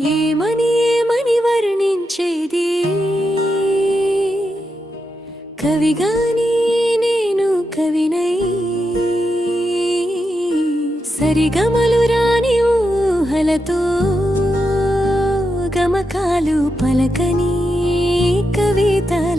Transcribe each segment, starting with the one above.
ఏమని ఏమని వర్ణించేది? కవిగాని నేను కవినై. సరిగమలు రాని ఊహలతో గమకాలు పలకని కవిత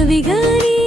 కవిగాని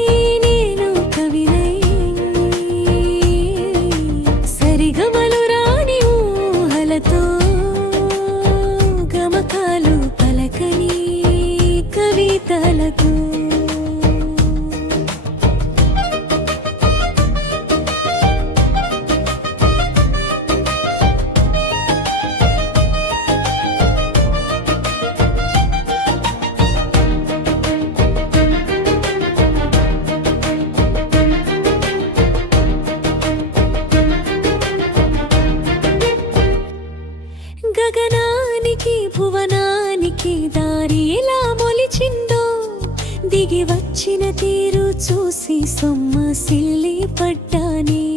దిగి వచ్చిన తీరు చూసి సొమ్మ సిల్లి పడ్డానే.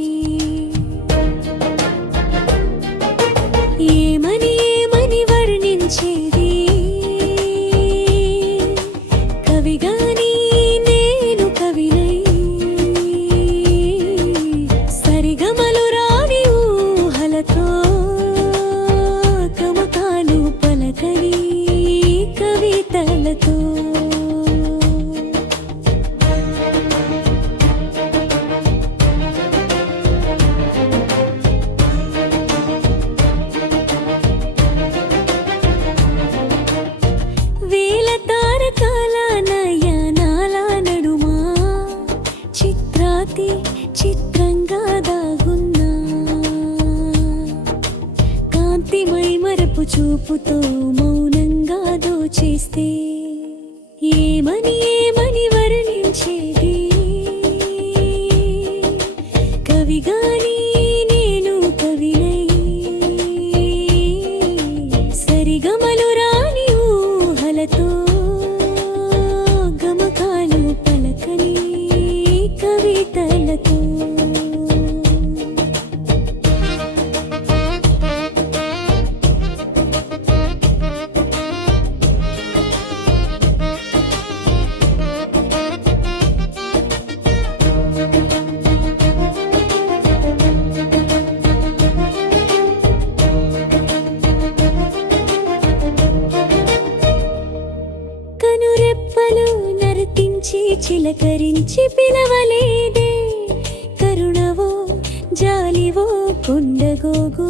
చూపుతో మౌనంగా దోచేస్తే ఏమని ఏమని వర్ణించే చిలకరించి పిలవలేదే. కరుణవో జాలివో కొండగోగు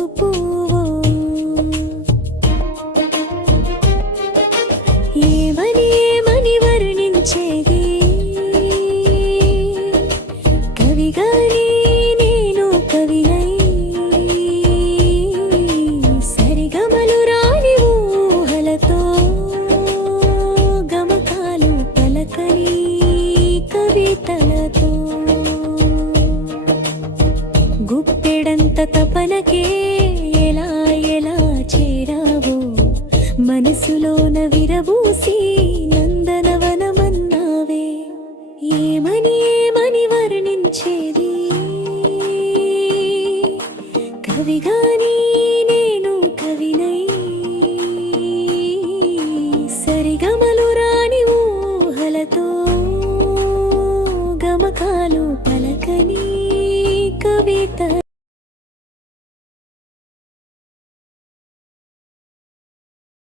మనకే ఎలా ఎలా చేరావో మనసులోన విరబూసి నందనవనమన్నావే. ఏమని ఏమని వర్ణించేది? కవిగాని నేను కవినై. సరిగమలు రాని ఊహలతో గమకాలు పలకని కవిత